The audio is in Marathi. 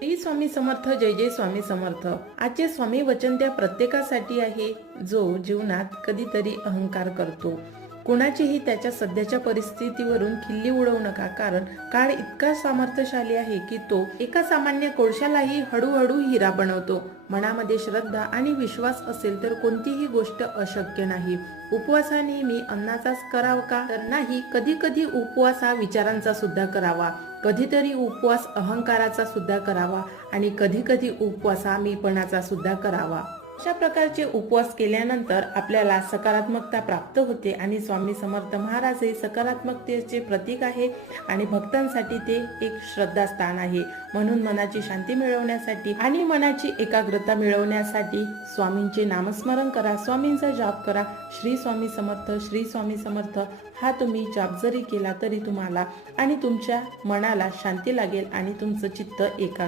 श्री स्वामी समर्थ. जय जय स्वामी समर्थ. आजचे स्वामी वचन त्या प्रत्येकासाठी आहे जो जीवनात कधीतरी अहंकार करतो. कुणाचीही त्याच्या सध्याच्या परिस्थितीवरून खिल्ली उडवू नका, कारण काळ इतका सामर्थ्यशाली आहे की तो एका सामान्य कोळशालाही हळूहळू हिरा बनवतो. मनामध्ये श्रद्धा आणि विश्वास असेल तर कोणतीही गोष्ट अशक्य नाही. उपवास हा नेहमी अन्नाचाच करावा का? तर नाही. कधी कधी उपवास हा विचारांचा सुद्धा करावा, कधीतरी उपवास अहंकाराचा सुद्धा करावा आणि कधी कधी उपवास हा मीपणाचा सुद्धा करावा. अशा प्रकारचे उपवास केल्यानंतर आपल्याला सकारात्मकता प्राप्त होते आणि स्वामी समर्थ महाराज हे सकारात्मकतेचे प्रतीक आहे आणि भक्तांसाठी ते एक श्रद्धास्थान आहे. म्हणून मनाची शांती मिळवण्यासाठी आणि मनाची एकाग्रता मिळवण्यासाठी स्वामींचे नामस्मरण करा, स्वामींचा जाप करा. श्री स्वामी समर्थ, श्री स्वामी समर्थ हा तुम्ही जाप जरी केला तरी तुम्हाला आणि तुमच्या मनाला शांती लागेल आणि तुमचं चित्त एकाग्र